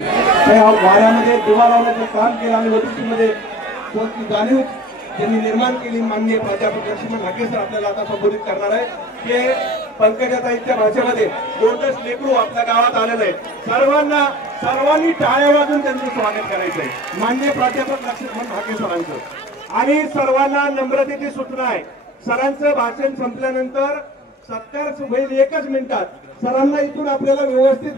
त्या वाऱ्यामध्ये दिवा लावण्याचं काम केलं आणि वटुकीमध्ये कोणती जाणीव त्यांनी निर्माण केली. माननीय प्राध्यापक लक्ष्मण हाके सर आपल्याला आता संबोधित करणार आहे. हे पंकजाताईंच्या भाषेमध्ये गोंडस लेकरू आपल्या गावात आलेलं आहे. सर्वांनी टाळ्या वाजून त्यांचं स्वागत करायचंय माननीय प्राध्यापक लक्ष्मण हाके सरांचं. आणि सर्वांना नम्रतेची सूचना आहे, सरांचं भाषण संपल्यानंतर सत्कार होईल 1च मिनिटात. सरांना इथून आपल्याला व्यवस्थित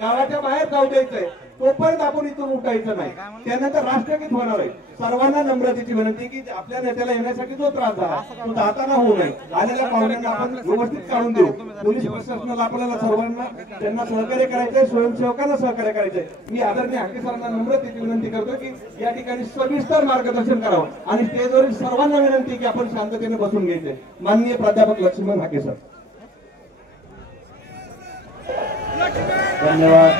गावाच्या बाहेर जाऊ द्यायचंय, तोपर्यंत आपण इथून उठायचं नाही. त्यानंतर राष्ट्रगीत होणार आहे. सर्वांना नम्रतेची विनंती की आपल्या नेत्याला येण्यासाठी जो त्रास झाला तो जाताना होऊ नये. आलेल्या पाहुण्यांना आपण व्यवस्थित काढून देऊ. पोलीस प्रशासनाला आपल्याला सर्वांना त्यांना सहकार्य करायचंय, स्वयंसेवकांना सहकार्य करायचंय. मी आदरणीय हाके सरांना नम्रतेची विनंती करतो की या ठिकाणी सविस्तर मार्गदर्शन करावं आणि स्टेजवरील सर्वांना विनंती की आपण शांततेने बसून घ्यायचंय. माननीय प्राध्यापक लक्ष्मण हाके सर. धन्यवाद.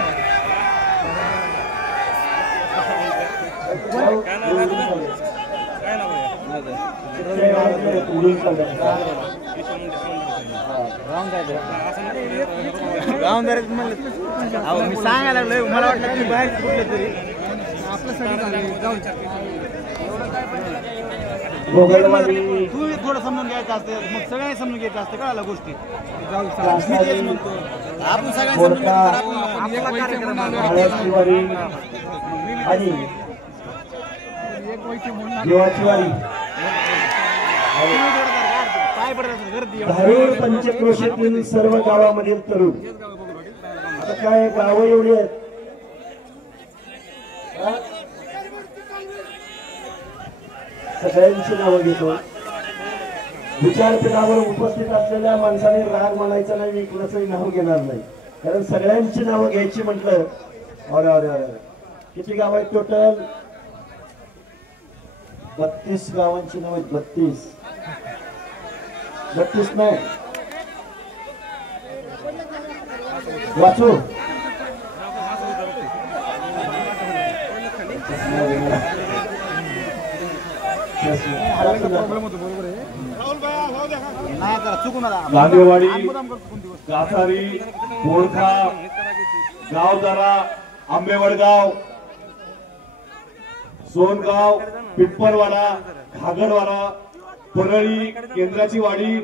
मी सांगायला लागलोय, मला वाटलं तुम्ही बाहेर कुठले तरी तुम्ही थोडं समजून घ्यायचं असतं, मग सगळ्यांनी समजून घ्यायचं असतं कळायला गोष्टी. आपण सगळ्यांनी धारूर पंचक्रोशीतील सर्व गावामधील तरुण आता काय गाव एवढी आहेत, सगळ्यांची नावं घेतो. विचारपीठावर उपस्थित असलेल्या माणसाने राग म्हणायचा नाही, मी कुणाचंही नाव घेणार नाही, कारण सगळ्यांची नावं घ्यायची म्हटलं. अरे अरे अरे किती गाव आहेत टोटल? 32 गावांची नाव आहेत. 32 नाही वाचू. गांधीवाडी, कासारी, बोरखा, गावदारा, आंबेवडगाव, सोनगाव, पिंपरवाडा, घागरवाडा, परळी, केंद्राची वाडी,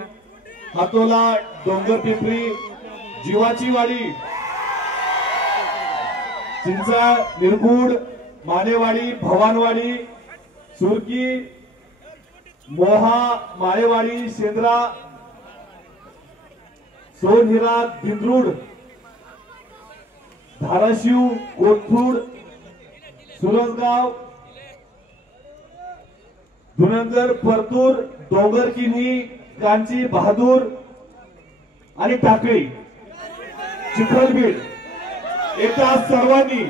हातोला, डोंगरपिंपरी, जीवाची वाडी, चिंचा, निरगुड, मानेवाडी, भवानवाडी, सुरकी, मोहा, माळेवाडी, शेंद्रा, सोनहिरा, बिंद्रूड, धाराशिव, कोथरूड, सुरजगाव, धुरंदर, परतूर, डोंगरकिनी, कांची, बहादूर आणि टाकळी, चिखलबीड. एकदा सर्वांनी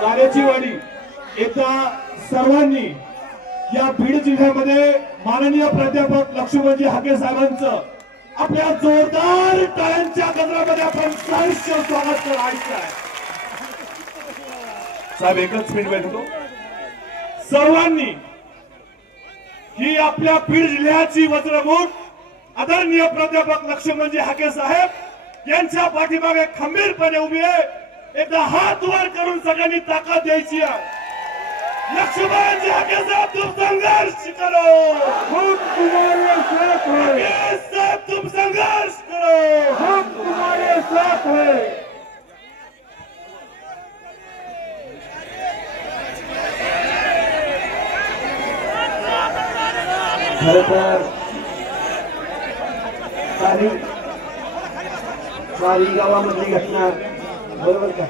कार्याची वाडी, एकदा सर्वांनी या बीड जिल्ह्यामध्ये माननीय प्राध्यापक लक्ष्मणजी हाके साहेबांचं आपल्या जोरदार टाळ्यांच्या गजरामध्ये आपण सहर्ष स्वागत करायचं आहे. साहेब एकच मिनिट भेटतो. सर्वांनी ही आपल्या बीड जिल्ह्याची वज्रमूठ आदरणीय प्राध्यापक लक्ष्मणजी हाके साहेब यांच्या पाठीमागे खंबीरपणे उभी आहे. एकदा हात वर करून सगळ्यांनी ताकद द्यायची आहे. लक्ष्मणजी हाके साहब तुम संघर्ष करो, हम तुम्हारे साथ हैं. हाके साहब तुम संघर्ष करो, हम तुम्हारे साथ हैं. खरं तर गावामधली घटना बरोबर का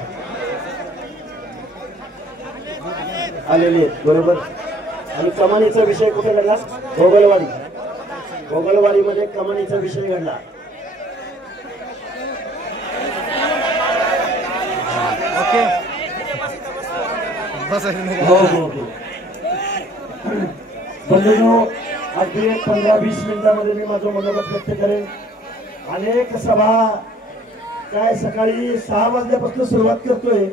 आलेले बरोबर. आणि कमानीचा विषय कुठे घडला? भोगलवाडी. भोगलवाडीमध्ये कमानीचा विषय घडला. हो हो हो. बंधूंनो, अगदी 15-20 मिनिटांमध्ये मी माझं मनोगत व्यक्त करेन. अनेक सभा काय सकाळी 6 वाजल्यापासून सुरुवात करतोय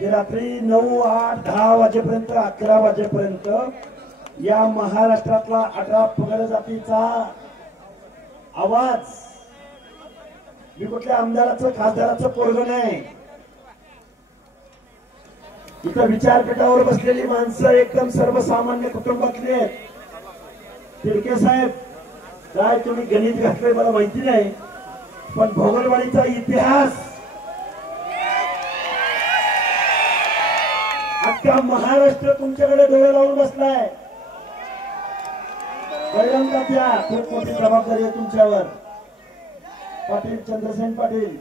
ते रात्री 9, 8, 10 वाजेपर्यंत, 11 वाजेपर्यंत या महाराष्ट्रातला 18 पगड जातीचा आवाज. मी कुठल्या आमदाराचं खासदाराचं पोरग नाही. इथं विचारपीठावर बसलेली माणसं एकदम सर्वसामान्य कुटुंबातली आहेत. तिडके साहेब, काय तुम्ही गणित घातलंय मला माहिती नाही, पण भोगलवाडीचा इतिहास अख्खा महाराष्ट्र तुमच्याकडे डोळे लावून बसलाय. कळलं त्या खूप मोठी जबाबदारी आहे तुमच्यावर. पाटील, चंद्रसेन पाटील,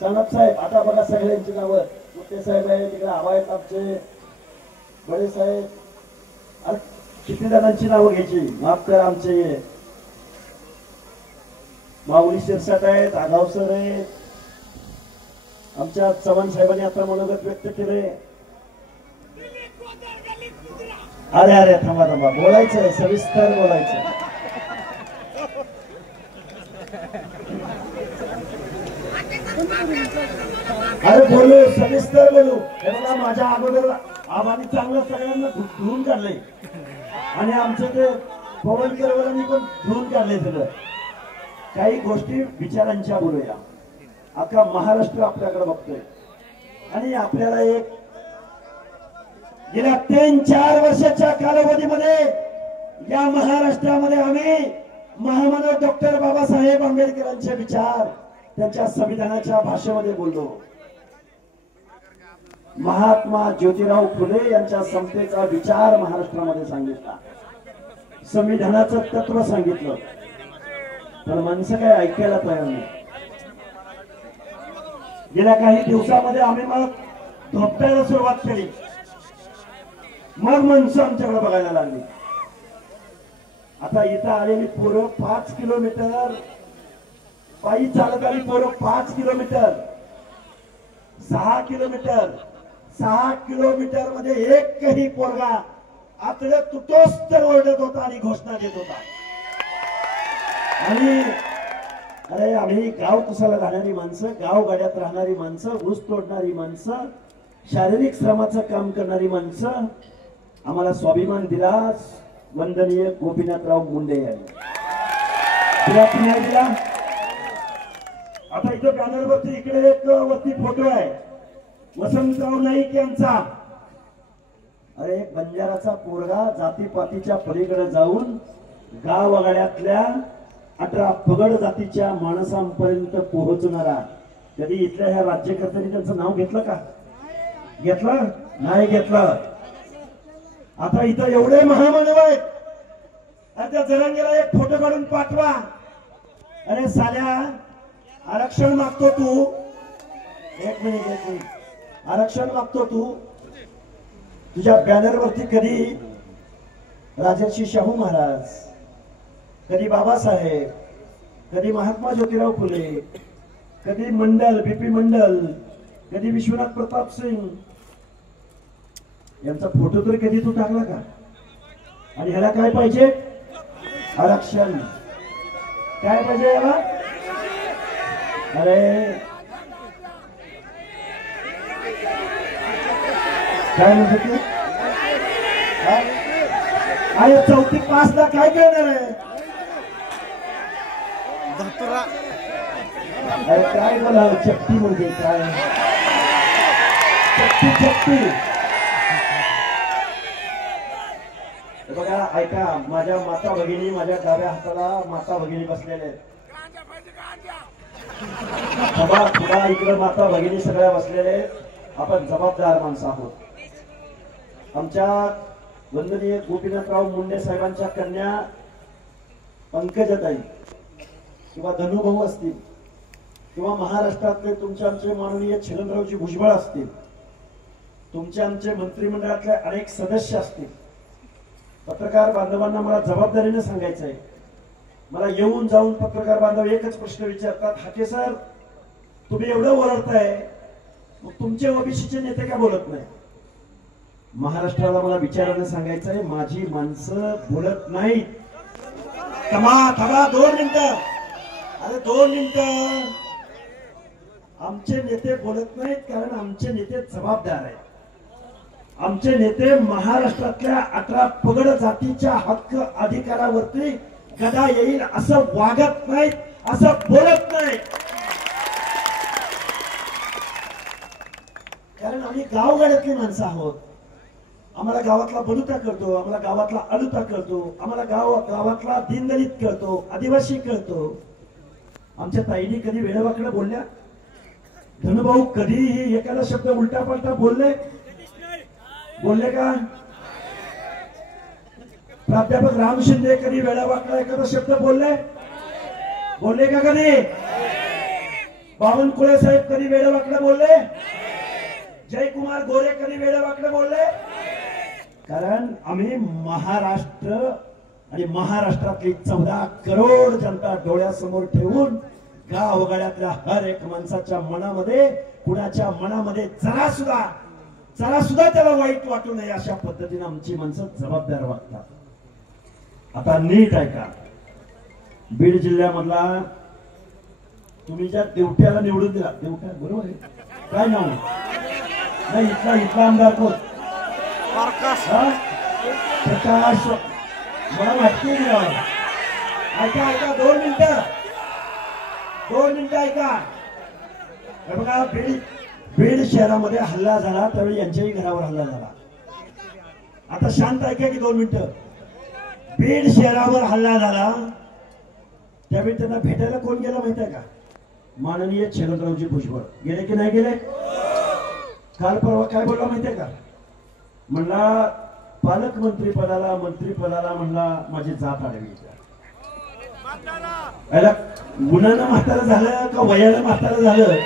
सानप साहेब, आता बघा सगळ्यांची नावं. कुट्टे साहेब आहे तिकडे, आबा आहेत आमचे, बडे साहेब, अरे किती जणांची नावं घ्यायची, माफ करा. आमचे माऊली शिरसाट आहेत, आगाव सर आहेत, आमच्या चव्हाण साहेबांनी आता मनोगत व्यक्त केले. अरे अरे थांबा थांबा, बोलायचंय, सविस्तर बोलायचं. अरे बोलू, सविस्तर बोलू. हे बघा, माझ्या अगोदर आम्हाला चांगलं सगळ्यांना धुवून काढले आणि आमचं ते पवनकरवाल्यांनी पण धुवून काढले सगळं. काही गोष्टी विचारांच्या बोलूया. अख्खा महाराष्ट्र आपल्याकडे बघतोय आणि आपल्याला एक गेल्या 3-4 वर्षाच्या कालावधीमध्ये या महाराष्ट्रामध्ये आम्ही महामानव डॉक्टर बाबासाहेब आंबेडकरांचे विचार त्यांच्या संविधानाच्या भाषेमध्ये बोललो. महात्मा ज्योतिराव फुले यांच्या समतेचा विचार महाराष्ट्रामध्ये सांगितला. संविधानाचं तत्व सांगितलं, पण माणसं काय ऐकायला तयार नाही. गेल्या काही दिवसामध्ये आम्ही मग धोपटायला सुरुवात केली. मग माणसं आमच्याकडे बघायला लागली. आता इथं आलेली पोरं 5 किलोमीटर पायी चालत आली. पोरं 5 किलोमीटर, 6 किलोमीटर, 6 किलोमीटर मध्ये एकही पोरगा आपल्या तुटोस तर ओरडत होता आणि घोषणा देत होता. आणि अरे आम्ही गाव कुसाला राहणारी माणसं, गाव गाड्यात राहणारी माणसं, ऊस तोडणारी माणसं, शारीरिक श्रमाचं काम करणारी माणसं, आम्हाला स्वाभिमान दिला वंदनीय गोपीनाथराव मुंडे यांनी. दिला. आता इथं बॅनरवरती इकडे एक वरती फोटो आहे वसंतराव नाईक यांचा. अरे एक बंजाराचा पोरगा जातीपातीच्या पलीकडे जाऊन गावगाड्यातल्या 18 पगड जातीच्या माणसांपर्यंत पोहोचणारा. कधी इथल्या ह्या राज्यकर्त्यांनी त्यांचं नाव घेतलं का? घेतलं नाही घेतलं. आता इथं एवढे महामानव आहेत, त्या जरांगेला एक फोटो काढून पाठवा. अरे साल्या, आरक्षण मागतो तू, एक मिनिट, आरक्षण मागतो तू. तुझ्या बॅनरवरती कधी राजर्षी शाहू महाराज, कधी बाबासाहेब, कधी महात्मा ज्योतिराव फुले, कधी मंडल, बीपी मंडल, कधी विश्वनाथ प्रताप सिंग यांचा फोटो तर कधी तू टाकला का? आणि ह्याला काय पाहिजे? आरक्षण. काय पाहिजे याला? अरे काय म्हणतो तू? अरे 4थी पासला काय करणार आहे? अरे काय बोला, चक्की म्हणजे काय? चक्की. बघा, ऐका, माझ्या माता भगिनी, माझ्या डाव्या हाताला माता भगिनी बसलेल्या आहेत. थोडा इकडे माता भगिनी सगळ्या बसलेल्या आहेत. आपण जबाबदार माणसं आहोत. आमच्या वंदनीय गोपीनाथराव मुंडे साहेबांच्या कन्या पंकजाताई किंवा धनुभाऊ असतील किंवा महाराष्ट्रातले तुमचे आमचे माननीय छगनरावजी भुजबळ असतील, तुमचे आमचे मंत्रिमंडळातले अनेक सदस्य असतील, पत्रकार बांधवांना मला जबाबदारीने सांगायचं आहे. मला येऊन जाऊन पत्रकार बांधव एकच प्रश्न विचारतात, हाके सर तुम्ही एवढं ओरडताय, मग तुमचे ओबीसीचे नेते का बोलत नाही? महाराष्ट्राला मला विचारायला सांगायचं आहे, माझी माणसं बोलत नाहीत. थांबा 2 मिनिटं. अरे 2 मिनिटं. आमचे नेते बोलत नाहीत कारण आमचे नेते जबाबदार आहेत. आमचे नेते महाराष्ट्रातल्या 18 पगड जातीच्या हक्क अधिकारावरती गदा येईल असं वागत नाहीत, असं बोलत नाहीत. कारण आम्ही गावगाड्यातली माणसं आहोत. आम्हाला गावातला बलुता करतो, आम्हाला गावातला अलुता करतो, आम्हाला गावातला दीनदलित करतो, आदिवासी करतो. आमच्या ताईने कधी वेळेवाकडे बोलल्या? धनुभाऊ कधीही एखादा शब्द उलटा पलटा बोलले का? प्राध्यापक राम शिंदे कधी वेळावाकडा एखादा शब्द बोलले का कधी? बावनकुळे साहेब कधी वेळावाकडे बोलले? जयकुमार गोरे कधी वेळावाकडे बोलले? कारण आम्ही महाराष्ट्र आणि महाराष्ट्रातली 14 करोड जनता डोळ्यासमोर ठेवून गावगाड्यातल्या हर एक माणसाच्या मनामध्ये, कुणाच्या मनामध्ये जरा सुद्धा त्याला वाईट वाटू नये अशा पद्धतीने आमची माणसं जबाबदार वागतात. आता नीट ऐका, बीड जिल्ह्यामधला तुम्ही ज्या देवट्याला निवडून दिला, देवट्या बरोबर आहे, काय नाव नाही? इथला आमदार कोण? प्रकाश. मला वाटते ऐका 2 मिनिटं ऐका. बघा, बीड शहरामध्ये हल्ला झाला त्यावेळी यांच्याही घरावर हल्ला झाला. आता शांत ऐका की 2 मिनिटं. बीड शहरावर हल्ला झाला त्यावेळी त्यांना भेटायला कोण गेला माहिती आहे का? माननीय छगनरावजी भुजबळ गेले की नाही गेले? काल परवा काय बोलला माहितीये का? म्हणला पालकमंत्री पदाला, मंत्री पदाला म्हणला माझी जात आडवी. याला गुन्ह्यानं म्हातारं झालं का वयानं म्हातारं झालं?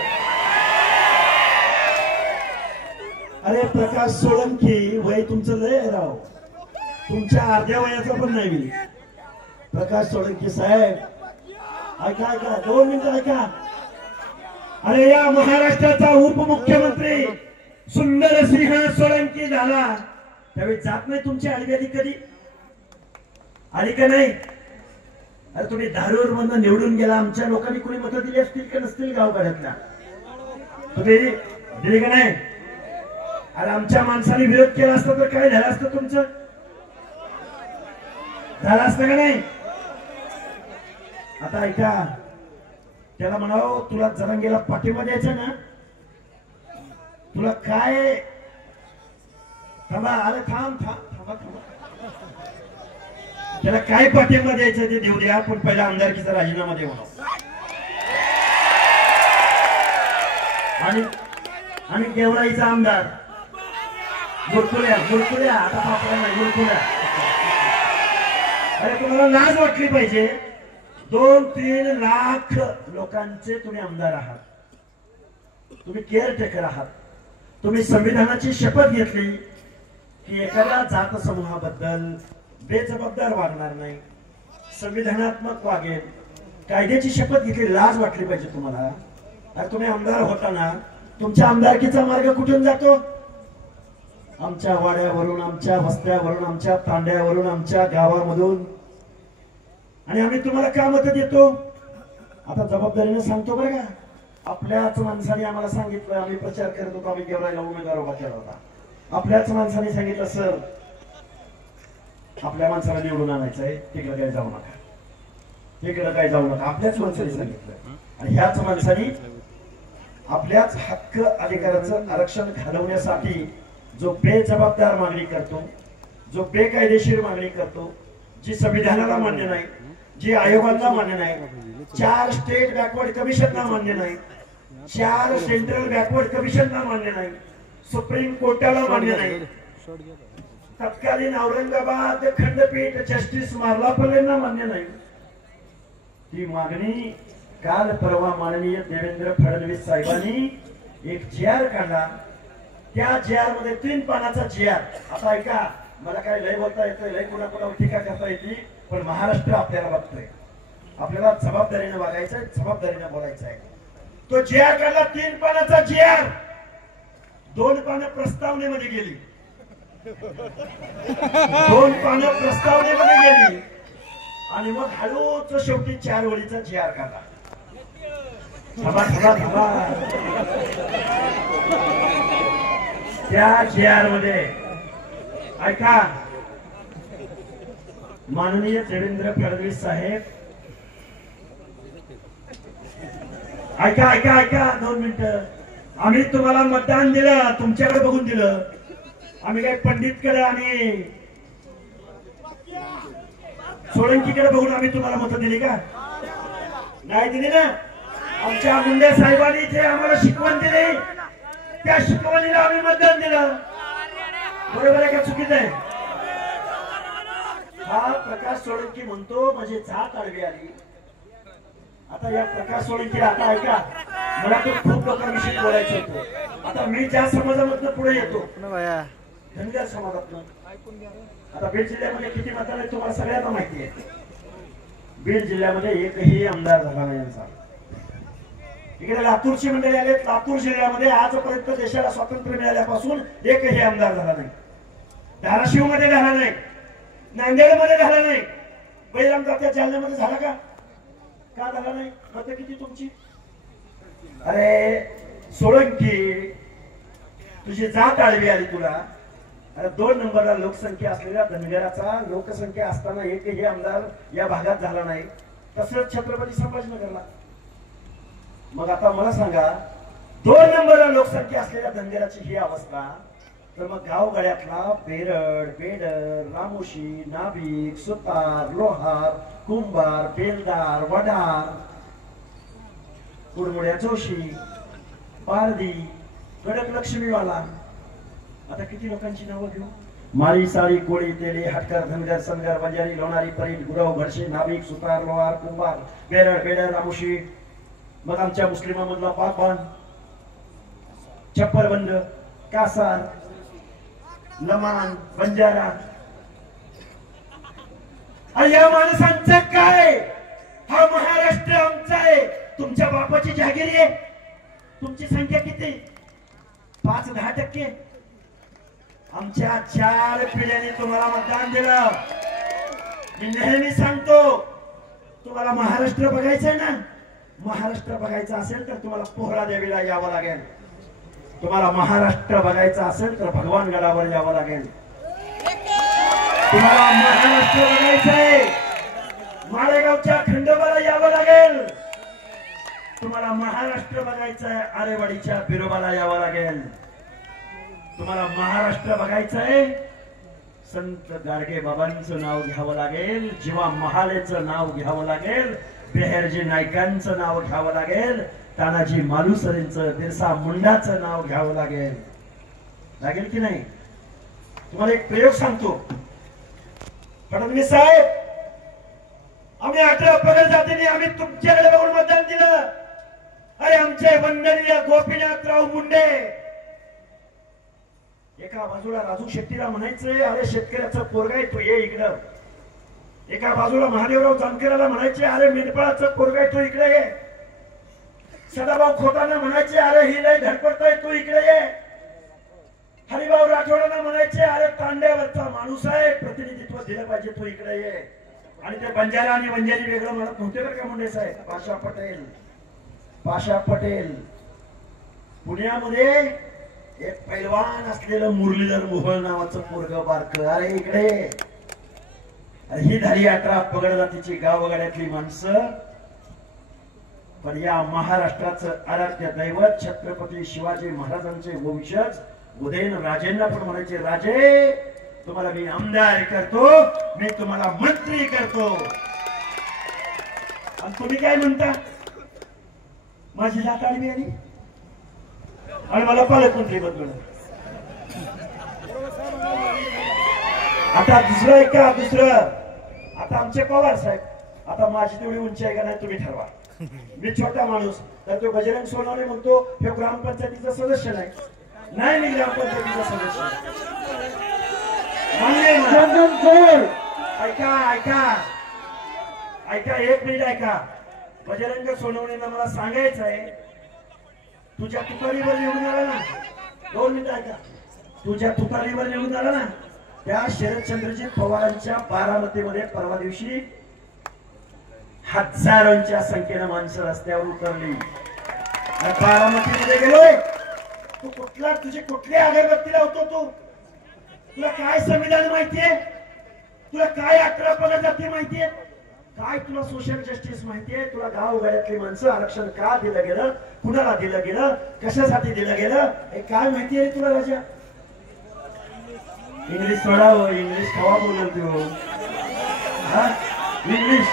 अरे प्रकाश सोळंकी, वय तुमचं लय राव, तुमच्या अर्ध्या वयाचा पण नाही. प्रकाश सोळंकी साहेब ऐका 2 मिनिटं ऐका. अरे या महाराष्ट्राचा उपमुख्यमंत्री सुंदरसिंह सोळंकी झाला त्यावेळी जात नाही तुमची आडवी कधी आली का नाही? अरे तुम्ही धारूर मधून निवडून गेला, आमच्या लोकांनी कोणी मतं दिली असतील का नसतील? गावगाड्यातल्या तुम्ही दिली का नाही? अरे आमच्या माणसाने विरोध केला असता तर काय झालं असतं? तुमचं झालं असतं का नाही? आता ऐका, त्याला म्हणावं तुला जरांगेला पाठिंबा द्यायचा ना, तुला काय? थांबा, अरे थांबा. त्याला काय पाठिंबा द्यायचं ते देऊ द्या, पण पहिला आमदारकीचा राजीनामा देऊ. आणि गेवराईचा आमदार गुरकुल्या आता पापडा नाही, गुरकुल्या. अरे तुम्हाला लाज वाटली पाहिजे. 2-3 लाख लोकांचे तुम्ही आमदार आहात, तुम्ही केअरटेकर आहात. तुम्ही संविधानाची शपथ घेतली की एखाद्या जात समूहाबद्दल बेजबाबदार वागणार नाही, संविधानात्मक वागेल, कायद्याची शपथ घेतली. लाज वाटली पाहिजे तुम्हाला. अरे तुम्ही आमदार होताना तुमच्या आमदारकीचा मार्ग कुठून जातो? आमच्या वाड्यावरून, आमच्या वस्त्यावरून, आमच्या तांड्यावरून, आमच्या गावामधून. आणि आम्ही तुम्हाला का मतं देतो? आता जबाबदारीने सांगतो बरं का. आपल्याच माणसाने आम्हाला सांगितलं, आम्ही प्रचार करत होतो, आम्ही गेवराईला उमेदवार उभा केला होता. आपल्याच माणसाने सांगितलं सर आपल्या माणसाला निवडून आणायचं आहे, तिकडे काय जाऊ नका. आपल्याच माणसाने सांगितलं. आणि ह्याच माणसाने आपल्याच हक्क अधिकाराचं आरक्षण घालवण्यासाठी जो बेजबाबदार मागणी करतो, जो बेकायदेशीर मागणी करतो, जी संविधानाला मान्य नाही, जी आयोगाला मान्य नाही, 4 स्टेट बॅकवर्ड कमिशनला मान्य नाही, 4 सेंट्रल बॅकवर्ड कमिशनला मान्य नाही, सुप्रीम कोर्टाला मान्य नाही, तत्कालीन औरंगाबाद खंडपीठ जस्टिस मार्लापल्लेंना मान्य नाही. ती मागणी काल परवा माननीय देवेंद्र फडणवीस साहेबांनी एक GR काढला. त्या GR मध्ये 3 पानाचा GR. आता ऐका, मला काय लय बोलता येतं, लय कुणाकुणावर टीका करता येते, पण महाराष्ट्र आपल्याला बघतोय. आपल्याला जबाबदारीने वागायचं आहे, जबाबदारीने बोलायचं आहे. तो GR काढला, 3 पानाचा GR. 2 पानं प्रस्तावनेमध्ये गेली, 2 पानं प्रस्तावनेमध्ये गेली आणि मग हळूच शेवटी 4 ओळीचा GR काढला. त्या GR मध्ये ऐका, माननीय देवेंद्र फडणवीस साहेब ऐका 2 मिनिटं. आम्ही तुम्हाला मतदान दिलं, तुमच्याकडे बघून दिलं. आम्ही काही पंडितकडे आणि सोळंकीकडे बघून आम्ही तुम्हाला मतं दिली का? नाही दिली ना. आमच्या मुंडे साहेबांनी जे आम्हाला शिकवण दिली त्या शिकवणीला आम्ही मतदान दिलं. बरोबर आहे का चुकीचं आहे? हा प्रकाश सोळंकी म्हणतो म्हणजे जात आडवी आली. आता या प्रकाश सोळंकी आता ऐका, मला तो खूप लोकांविषयी बोलायचं होतं. आता मी ज्या समाजामधनं पुढे येतो धनगर समाजातनं. आता बीड जिल्ह्यामध्ये किती मतदान आहे तुम्हाला सगळ्यांना माहिती आहे. बीड जिल्ह्यामध्ये एकही आमदार झाला नाही यांचा. इकडे लातूरची मंडळी आले. लातूर जिल्ह्यामध्ये आजपर्यंत देशाला स्वातंत्र्य मिळाल्यापासून एकही आमदार झाला नाही. धाराशिव मध्ये झाला नाही, नांदेड मध्ये झाला नाही, बहिराम जात्या जालन्यामध्ये झाला का? का झाला नाही? मतं किती तुमची? अरे सोळंकी तुझी जात आडवी आली तुला. अरे 2 नंबरला लोकसंख्या असलेल्या धनगराचा लोकसंख्या असताना एकही आमदार या भागात झाला नाही. तसंच छत्रपती संभाजीनगरला. मग आता मला सांगा, 2 नंबरला लोकसंख्या असलेल्या धनगराची ही अवस्था, तर मग गावगाड्यातला बेरड, बेडर, रामोशी, नाभिक, सुतार, लोहार, कुंभार, बेलदार, वडार, कुडमुड्या जोशी, पारदी, कडक लक्ष्मीवाला, आता किती लोकांची नावं घेऊ? माळी, साळी, कोळी, तेली, हटकर, धनगर, सनगर, बंजारी, लोणारी, परीट, गुरव, घडशे, नाभिक, सुतार, लोहार, कुंभार, बेरड, बेडर, रामोशी. मग आमच्या मुस्लिमांमधला पाकबान, छप्परबंद, कासार, लमान, बंजारा. या माणसांचं काय? हा महाराष्ट्र आमचा आहे. तुमच्या बापाची जहागिरी आहे. तुमची संख्या किती? 5-10%. आमच्या 4 पिढ्यांनी तुम्हाला मतदान दिलं. मी नेहमी सांगतो, तुम्हाला महाराष्ट्र बघायचंय ना, महाराष्ट्र बघायचा असेल तर तुम्हाला पोहरा देवीला यावं लागेल. तुम्हाला महाराष्ट्र बघायचा असेल तर भगवानगडावर यावं लागेल. तुम्हाला महाराष्ट्र बघायचंय माळेगावच्या खंडोबाला यावं लागेल. तुम्हाला महाराष्ट्र बघायचंय आरेवाडीच्या बिरोबाला यावं लागेल. तुम्हाला महाराष्ट्र बघायचंय संत गाडगे बाबांचं नाव घ्यावं लागेल, जीवा महालेचं नाव घ्यावं लागेल, बेहरजी नाईकांचं नाव घ्यावं लागेल, तानाजी मालुसरेंचं, बिरसा मुंडाचं नाव घ्यावं लागेल. लागेल की नाही? तुम्हाला एक प्रयोग सांगतो. फडणवीस साहेब, आम्ही 18 पगड जातीने आम्ही तुमच्याकडे बघून मतदान दिलं. अरे आमचे वंदनीय गोपीनाथराव मुंडे, एका बाजूला राजू शेट्टीला म्हणायचंय अरे शेतकऱ्याचं पोरगा आहे तो ये इकडं. एका बाजूला महादेवराव जानकराला म्हणायचे अरे मेंढपाळाचं पोरगा आहे तो इकडे ये. सदाभाऊ खोतांना म्हणायचे अरे ही लय धडपडताय तू इकडे ये. हरिभाऊ राठोडांना म्हणायचे अरे तांड्यावरचा माणूस आहे, प्रतिनिधित्व दिलं पाहिजे तू इकडे ये. आणि ते बंजारा आणि बंजारी वेगळं म्हणत नव्हते बरं का मुंडे साहेब. पाशा पटेल, पाशा पटेल. पुण्यामध्ये एक पैलवान असलेलं मुरलीधर मोहोळ नावाचं पोरग बारक, अरे इकडे. अरे ही झाली 18 पगड जातीची गावगाड्यातली माणसं. पण या महाराष्ट्राचं आराध्य दैवत छत्रपती शिवाजी महाराजांचे वंशज उदयन राजेंना पण म्हणायचे राजे तुम्हाला मी आमदार करतो, मी तुम्हाला मंत्री करतो. आणि तुम्ही काय म्हणता? माझी जात आडवी आली आणि मला पालकमंत्री बनवलं. आता दुसरं आहे का? दुसरं आता आमचे पवार साहेब. आता माझी तेवढी उंची आहे का नाही तुम्ही ठरवा. मी छोटा माणूस, तर तो बजरंग सोनवणे म्हणतो हे ग्रामपंचायतीचा सदस्य नाही. नाही मी ग्रामपंचायतीचा सदस्य. ऐका ऐका ऐका, 1 मिनिट ऐका. बजरंग सोनवणेंना मला सांगायचं आहे, तुझ्या तुकारीवर निवडून आला ना, 2 मिनिट ऐका. तुझ्या तुकारीवर निवडून आला ना, त्या शरदचंद्रजी पवारांच्या बारामतीमध्ये परवा दिवशी हजारोंच्या संख्येनं माणसं रस्त्यावर उतरली. बारामतीमध्ये गेलोय. तू कुठला, तुझी कुठली अगरबत्ती लावतो तू? तुला काय संविधान माहितीये? तुला काय 18 पगड जाती माहितीये? काय तुला सोशल जस्टिस माहितीये? तुला गावगाड्यातली माणसं आरक्षण का दिलं गेलं, कुणाला दिलं गेलं, कशासाठी दिलं गेलं हे काय माहितीये तुला राजा? इंग्लिश सोडाव, इंग्लिश कवा बोलल तू? इंग्लिश?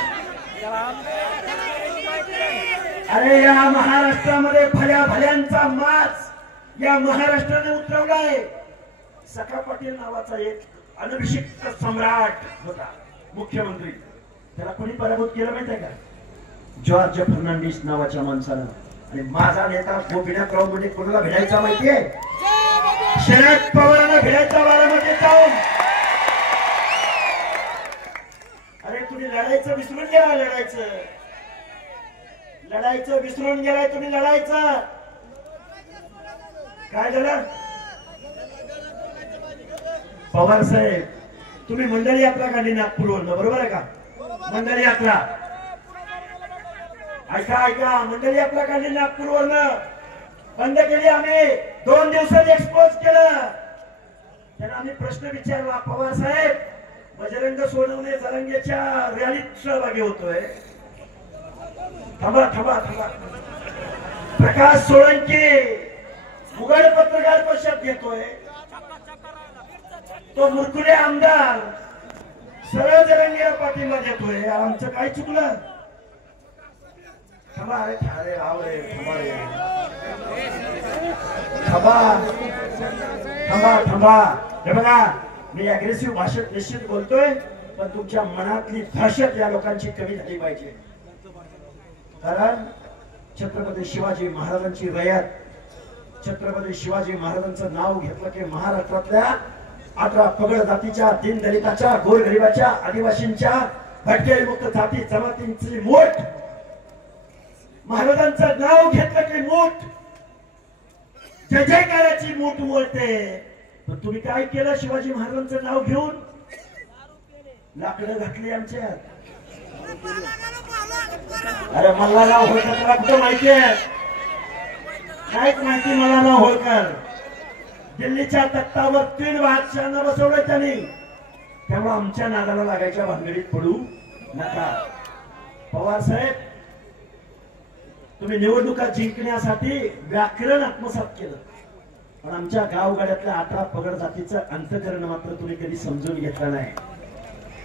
अरे या महाराष्ट्रामध्ये भल्या भल्यांचा माज या महाराष्ट्राने उतरवलाय. सखा पाटील नावाचा एक अनभिषिक्त सम्राट होता मुख्यमंत्री, त्याला कोणी पराभूत केलं माहितीये का? जॉर्ज फर्नांडिस नावाच्या माणसानं. आणि माझा नेता गोपीनाथराव मुंडे कोणाला भिडायचा माहितीये? शरद पवारांना भिडायचा बारामध्ये जाऊन. अरे तुम्ही लढायचं विसरून गेला, लढायचं विसरून गेलाय तुम्ही. लढायचं काय झालं? पवार साहेब तुम्ही मंडळी यात्रा काढली नागपूरवरनं, बरोबर आहे का? मंडळी यात्रा ऐका, मंडळी यात्रा काढली नागपूरवरनं, बंद केली आम्ही. 2 दिवसात एक्सपोज केलं. त्यांना आम्ही प्रश्न विचारला, पवार साहेब बजरंग सोनवणे जरंगेच्या रॅलीत सहभागी होतोय. थांबा. प्रकाश सोळंकी उघड पत्रकार परिषद घेतोय. तो मुरकुले आमदार सरळ जरंगेला पाठिंबा देतोय. आमचं काय चुकलं? थांबा. हे बघा, मी अग्रेसिव्ह भाषेत निश्चित बोलतोय, पण तुमच्या मनातली दहशत या लोकांची कमी झाली पाहिजे. कारण छत्रपती शिवाजी महाराजांची रयत, छत्रपती शिवाजी महाराजांचं नाव घेतलं की महाराष्ट्रातल्या 18 पगड जातीच्या, दीनदलिताच्या, गोरगरिबाच्या, आदिवासींच्या, भटके मुक्त जाती जमातींची मोठ, महाराजांचं नाव घेतलं की मोठ जय जयकाराची मोठ बोलते. पण तुम्ही काय केलं? शिवाजी महाराजांचं नाव घेऊन लाकडं घातली आमच्यात. अरे मल्हारराव होळकरला कुठं माहिती आहे? काहीच माहिती मल्हारराव होळकर. दिल्लीच्या तख्तावर 3 बादशाहांना बसवलं त्यांनी. त्यामुळे आमच्या नादाला लागायच्या भानगडीत पडू नका. पवार साहेब तुम्ही निवडणुका जिंकण्यासाठी व्याकरण आत्मसात केलं, पण आमच्या गावगाड्यातल्या 18 पगड जातीचं अंतकरण मात्र तुम्ही कधी समजून घेतलं नाही.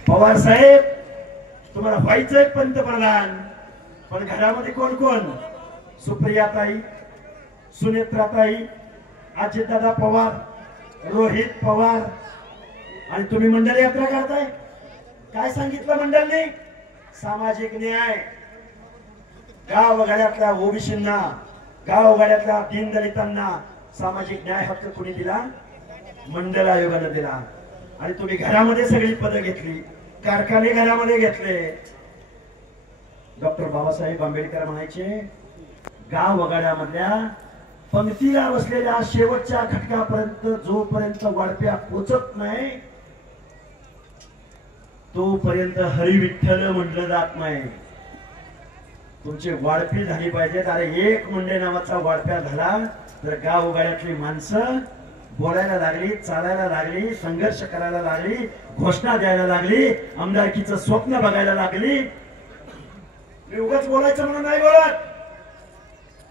पवार साहेब तुम्हाला व्हायचंय पंतप्रधान, पण घरामध्ये कोण कोण? सुप्रियाताई, सुनेत्राताई, अजितदादा पवार, रोहित पवार, आणि तुम्ही मंडळ यात्रा करताय. काय सांगितलं मंडळने? सामाजिक न्याय. गावगाड्यातल्या ओबीसींना, गावगाड्यातल्या दीनदलितांना सामाजिक न्याय हक्क कोणी दिला? मंडळ आयोगाने दिला. आणि तुम्ही घरामध्ये सगळी पदं घेतली, कारखाने घरामध्ये घेतले. डॉक्टर बाबासाहेब आंबेडकर म्हणायचे, गावगाड्यामधल्या पंक्तीला बसलेल्या शेवटच्या घटकापर्यंत जोपर्यंत वाढप्या पोचत नाही तोपर्यंत हरिविठ्ठल म्हटलं जात नाही. तुमची वाढपी झाली पाहिजे. अरे एक मुंडे नावाचा वाढप्या झाला तर गावगाड्यातली माणसं बोलायला लागली, चालायला लागली, संघर्ष करायला लागली, घोषणा द्यायला लागली, आमदारकीचं स्वप्न बघायला लागली. मी उगाच बोलायचं म्हणून नाही बोलत.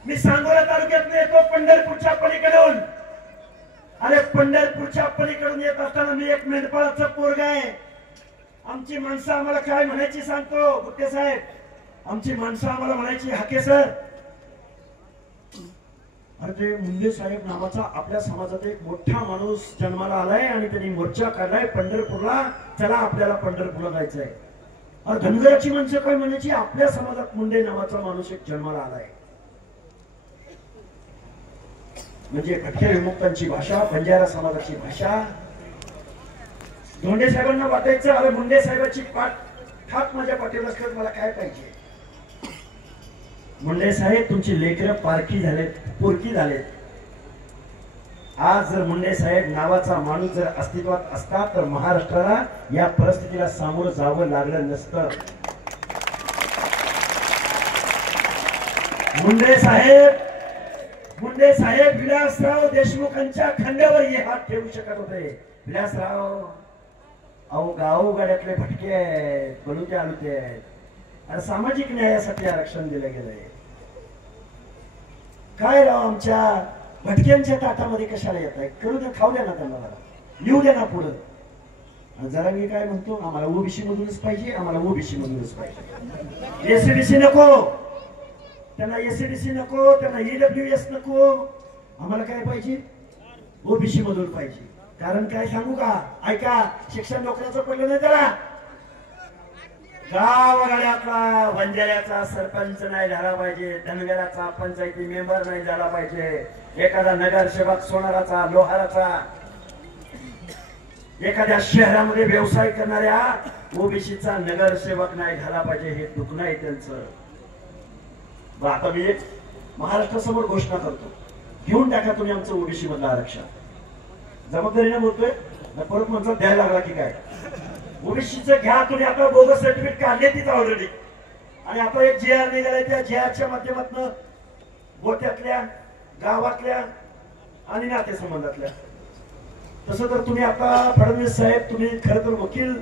मी सांगोला तालुक्यात येतो पंढरपूरच्या पलीकडून. अरे पंढरपूरच्या पलीकडून येत असताना मी एक मेंढपाळाचं पोरग आहे. आमची माणसं आम्हाला काय म्हणायची सांगतो गुट्टे साहेब? आमची माणसं आम्हाला म्हणायची, हाके सर, अरे ते मुंडे साहेब नावाचा आपल्या समाजात एक मोठा माणूस जन्माला आलाय आणि त्यांनी मोर्चा काढलाय पंढरपूरला, चला आपल्याला पंढरपूरला जायचंय. अरे धनगराची माणसं काय म्हणायची, आपल्या समाजात मुंडे नावाचा माणूस एक जन्माला आलाय. म्हणजे भटके विमुक्तांची भाषा, बंजारा समाजाची भाषा. धोंडे साहेबांना वाटायचं अरे मुंडे साहेबांची ठाक माझ्या पाठीवर असल्यास मला काय पाहिजे. मुंडे साहेब तुमची लेकरं पारखी झालेत, पोरकी झालेत. आज जर मुंडे साहेब नावाचा माणूस जर अस्तित्वात असता तर महाराष्ट्राला या परिस्थितीला सामोरं जावं लागलं नसतं. मुंडे साहेब विलासराव देशमुखांच्या खांद्यावर हात ठेवू शकत होते. विलासराव अहो गावगाड्यातले भटके आहेत, बलुते आलुते आहेत. आणि सामाजिक न्यायासाठी आरक्षण दिलं गेलंय. काय राव आमच्या भटक्यांच्या ताटामध्ये कशाला येत आहे? करू दे, खाऊ द्या ना त्यांना. लिहू द्या ना पुढं. जरा मी काय म्हणतो, आम्हाला ओबीसी मधूनच पाहिजे, आम्हाला ओबीसी मधूनच पाहिजे. एससीडीसी नको त्यांना, एससीडीसी नको त्यांना, ईडब्ल्यूएस नको. आम्हाला काय पाहिजे? ओबीसी मधून पाहिजे. कारण काय सांगू का? ऐका, शिक्षण नोकऱ्याचं पडलं नाही त्याला. गावगाड्यातला बंजाऱ्याचा सरपंच नाही झाला पाहिजे, धनगराचा पंचायती मेंबर नाही झाला पाहिजे, एखादा नगरसेवक सोनाराचा लोहाराचा, एखाद्या शहरामध्ये व्यवसाय करणाऱ्या ओबीसीचा नगरसेवक नाही झाला पाहिजे. हे दुःख नाही त्यांचं. आता मी महाराष्ट्रासमोर घोषणा करतो, घेऊन टाका तुम्ही आमचं ओबीसी मधलं आरक्षण. जबाबदारीने बोलतोय ना, परत म्हणतो द्यायला लागला की काय. ओबीसीचं घ्या तुम्ही. आता बोगस सर्टिफिकेट काढले तिथं ऑलरेडी, आणि आता एक JR निघालाय. त्या JRच्या माध्यमातून गोट्यातल्या, गावातल्या आणि नातेसंबंधातल्या. तसं तर तुम्ही आता फडणवीस साहेब, तुम्ही खरं तर वकील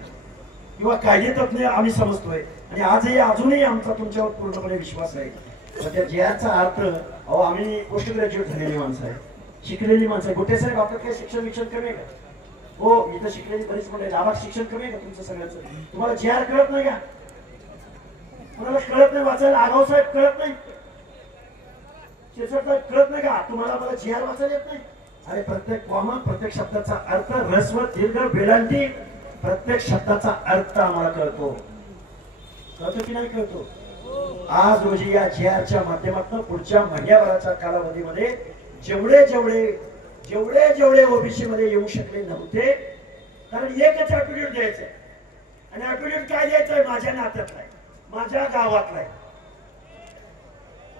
किंवा कायदेतज्ञ आम्ही समजतोय, आणि आजही अजूनही आमचा तुमच्यावर पूर्णपणे विश्वास आहे. त्या JRचा अर्थ, अहो आम्ही पोस्ट ग्रॅज्युएट झालेली माणसं आहे, शिकलेली माणसं आहे. गोटे साहेब आपलं काही शिक्षण कमी आहे का? हो, इथं शिकलेली बरीच म्हणजे लाभात शिक्षण कमी आहे का तुमचं सगळ्यांचं? तुम्हाला JR कळत नाही का? तुम्हाला कळत नाही वाचायला? आगाव साहेब कळत नाही? शिरसाट साहेब कळत नाही का? तुम्हाला मला JR वाचायला येत नाही? अरे प्रत्येक कॉमा, प्रत्येक शब्दाचा अर्थ, ऱ्हस्व दीर्घ वेलांटी, प्रत्येक शब्दाचा अर्थ आम्हाला कळतो. कळतो की नाही कळतो? आज रोजी या JRच्या माध्यमातून पुढच्या महिन्याभराच्या कालावधीमध्ये जेवढे जेवढे जेवढे जेवढे ओबीसी मध्ये येऊ शकले नव्हते, कारण एकच ऍप्टिट्यूड द्यायचंय. आणि ऍप्टिट्यूड काय द्यायचंय? माझ्या नात्यातला आहे, माझ्या गावातला आहे.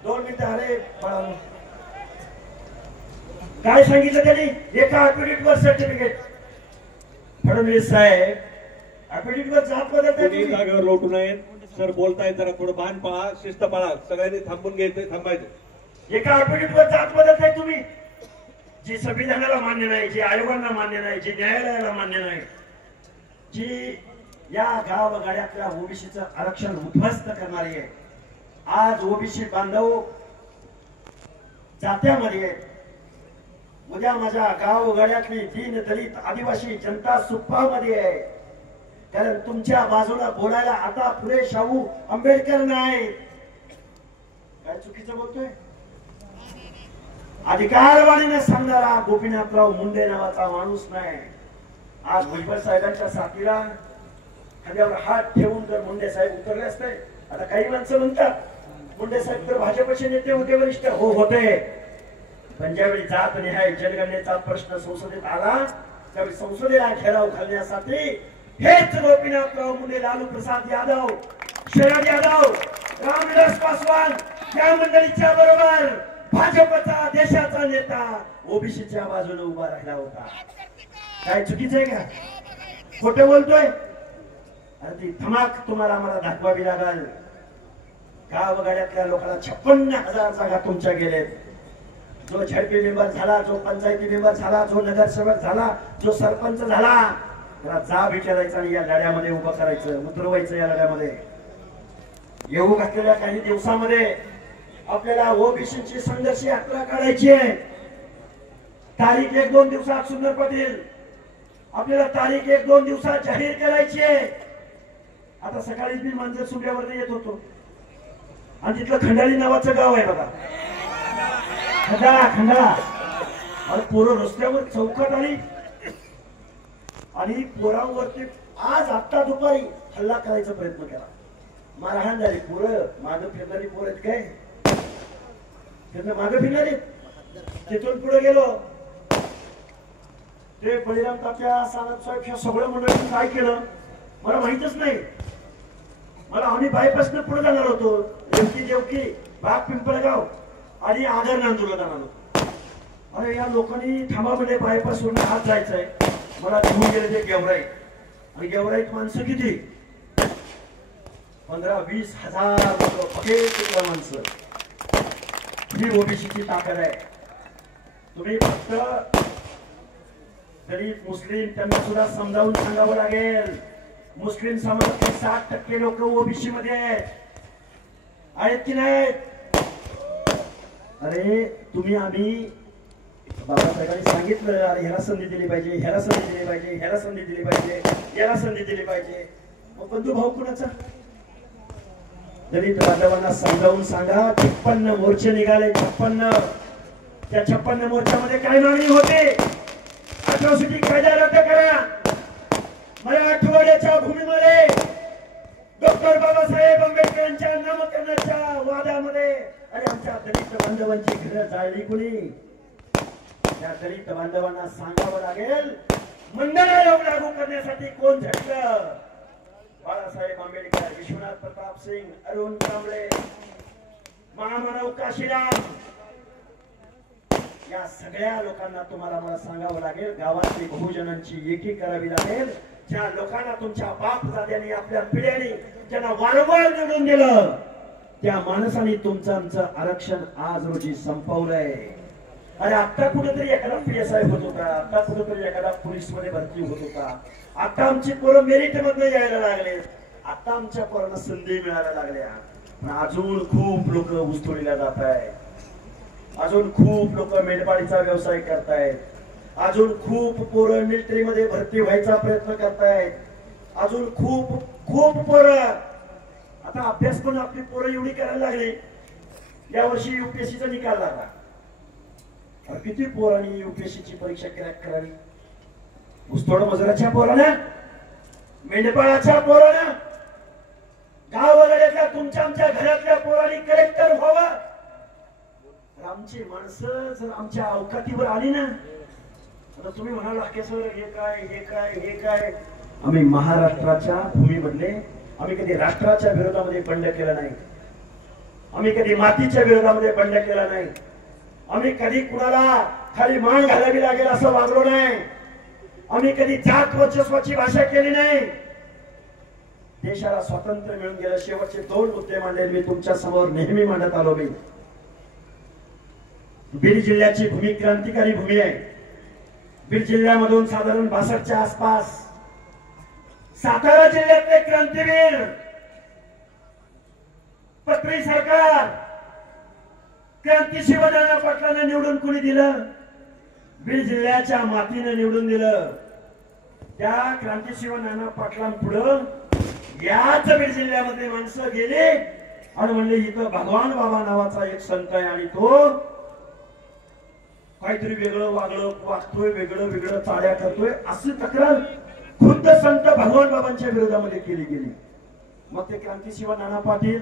2 मिनिटं. अरे बाळांनो, काय सांगितलं त्यांनी? एका ऍप्टिट्यूड वर सर्टिफिकेट. फडणवीस साहेब, ऍप्टिट्यूड वर जात बदलते. जागेवर लोटू नये सर, बोलताय जरा थोडं भान पहा, शिस्त पहा. सगळ्यांनी थांबून घ्यायचं, थांबायचं. एका ऍप्टिट्यूड वर जात बदलताय तुम्ही, जी संविधानाला मान्य नाही, जी आयोगांना मान्य नाही, जी न्यायालयाला मान्य नाही, जी या गावगाड्यातल्या ओबीसीचं आरक्षण उद्ध्वस्त करणारी आहे. आज ओबीसी बांधव जात्यामध्ये, उद्या माझ्या गावगाड्यातली दीन दलित आदिवासी जनता सुप्पामध्ये आहे. कारण तुमच्या बाजूला बोलायला आता फुले शाहू आंबेडकर नाही. काय चुकीचं बोलतोय? अधिकारवाणीने सांगणारा गोपीनाथराव मुंडे नावाचा माणूस नाही. आज भुजबळ साहेबांच्या साथीला खांद्यावर हात ठेवून जर मुंडे साहेब उतरले असते. आता काही माणसं म्हणतात मुंडे साहेब तर भाजपचे नेते होते, वरिष्ठ हो होते, पण ज्यावेळी जात निहाय जनगणनेचा प्रश्न संसदेत आला, त्यावेळी संसदेला घेराव घालण्यासाठी हेच गोपीनाथराव मुंडे, लालू प्रसाद यादव, शरद यादव, रामविलास पासवान या मंडळीच्या बरोबर भाजपचा देशाचा नेता ओबीसीच्या बाजूने उभा राहिला होता. काय चुकीचं आहे का? खोटं बोलतोय? अरे ती धमाक तुम्हाला आम्हाला दाखवावी लागल. गावगाड्यातल्या लोकांना 56,000 जागा तुमच्या गेलेत. जो झडपी मेंबर झाला, जो पंचायती मेंबर झाला, जो नगरसेवक झाला, जो सरपंच झाला, त्याला जा विचारायचं आणि या लढ्यामध्ये उभं करायचं, उतरवायचं. या लढ्यामध्ये येऊ घातलेल्या काही दिवसामध्ये आपल्याला ओबीसीची संघर्ष यात्रा काढायची आहे. तारीख 1-2 दिवसात सुंदर पाटील आपल्याला तारीख 1-2 दिवसात जाहीर करायची आहे. आता सकाळीच मी मांजर सुंब्यावरती येत होतो आणि तिथलं खंडाळी नावाचं गाव आहे बघा, खंडाळा. आणि पोरं रस्त्यावर चौकट आली आणि पोरांवरती आज आत्ता दुपारी हल्ला करायचा प्रयत्न केला. मारहाण झाली. पोरं मागं फिरणारी पोरं आहेत काय, मागे फिरणारे. तिथून पुढे गेलो, ते बळीराम तात्या, सानप साहेब सगळं मंडळी काय केलं मला माहितच नाही. मला आम्ही बायपासनं पुढे जाणार होतो, रेवती देवकी, बाग पिंपळगाव आणि आगर नांदूरला जाणार होतो. अरे या लोकांनी थांबा म्हणजे बायपास वरून हात जायचंय. मला घेऊन गेले ते गेवराईत. आणि गेवराईत माणसं किती? 15-20 हजार माणसं. ही ओबीसीची ताकद आहे. तुम्ही फक्त दलित मुस्लिम त्यांना सुद्धा समजावून सांगावं लागेल. मुस्लिम समाजातले 60% लोक ओबीसी मध्ये आहेत की नाहीत? अरे तुम्ही आम्ही बाबासाहेबांनी सांगितलं अरे ह्याला संधी दिली पाहिजे, ह्याला संधी दिली पाहिजे, ह्याला संधी दिली पाहिजे, याला संधी दिली पाहिजे. मग बंधू भाऊ कुणाचा? दलित बांधवांना समजावून सांगा. 56 मोर्चे निघाले, 56. त्या 56 मोर्चामध्ये काय मागणी होते? अट्रॉसिटी कायदा रद्द करा. मराठवाड्याच्या भूमीमध्ये डॉक्टर बाबासाहेब आंबेडकरांच्या नामकरणाच्या वादामध्ये अरे आमच्या दलित बांधवांची घरं जाळली कुणी? त्या दलित बांधवांना सांगावं लागेल मंडळ आयोग लागू करण्यासाठी कोण झटलं? बाळासाहेब आंबेडकर, विश्वनाथ प्रताप सिंग, अरुण कांबळे, महामानव काशीराम, या सगळ्या लोकांना तुम्हाला मला सांगावं लागेल. गावातली बहुजनांची एकी करावी लागेल. ज्या लोकांना तुमच्या बाप दाद्यांनी आपल्या पिढ्यांनी ज्यांना वारंवार निवडून दिलं त्या माणसांनी तुमचं आमचं आरक्षण आज रोजी संपवलंय. अरे आता कुठेतरी एखादा PSI होत होता, आता कुठेतरी एखादा पोलीस मध्ये भरती होत होता, आता आमची पोरं मेरिट मध्ये यायला लागले, आता आमच्या पोरांना संधी मिळायला लागल्या. पण अजून खूप लोक ऊसतोडीला जात आहेत, अजून खूप लोक मेंढपाळीचा व्यवसाय करतायत, अजून खूप पोरं मिलिटरी मध्ये भरती व्हायचा प्रयत्न करतायत, अजून खूप खूप पोरं आता अभ्यास पण आपली पोरं एवढी करायला लागली. या वर्षी UPSCचा निकाल लागला. किती पोरांनी UPSCची परीक्षा क्रॅक करावी? ऊसतोड मजुराच्या पोरानं, मेंढपाळाच्या पोरानं, गाववाड्यातल्या तुमच्या आमच्या घरातल्या पोरांनी कलेक्टर व्हावं. आमची माणसं जर आमच्या अवकातीवर आली ना, आता तुम्ही म्हणाल सर हे काय हे काय हे काय. आम्ही महाराष्ट्राच्या भूमीमधले, आम्ही कधी राष्ट्राच्या विरोधामध्ये बंड केला नाही, आम्ही कधी मातीच्या विरोधामध्ये बंड केला नाही, आम्ही कधी कुणाला खाली मान घालावी लागेल असं वागलो नाही, आम्ही कधी जात वर्चस्वाची भाषा केली नाही. देशाला स्वातंत्र्य मिळून गेलं. शेवटचे 2 मुद्दे मांडले मी तुमच्या समोर नेहमी मांडत आलो. मी बीड जिल्ह्याची भूमी क्रांतिकारी भूमी आहे. बीड जिल्ह्यामधून साधारण 62च्या आसपास सातारा जिल्ह्यातले क्रांतीवीर पत्री सरकार क्रांती शिवरायांना पाटलांना निवडून कोणी दिलं? बीड जिल्ह्याच्या मातीने निवडून दिलं. त्या क्रांती शिवरायांना पाटलांपुढं याच बीड जिल्ह्यामध्ये माणसं गेली आणि म्हणले इथं भगवान बाबा नावाचा एक संत आहे आणि तो काहीतरी वेगळं वागतोय, वेगळं वेगळं चाड्या करतोय अशी तक्रार खुद्द संत भगवान बाबांच्या विरोधामध्ये केली गेली. मग ते क्रांतीशिवा नाना पाटील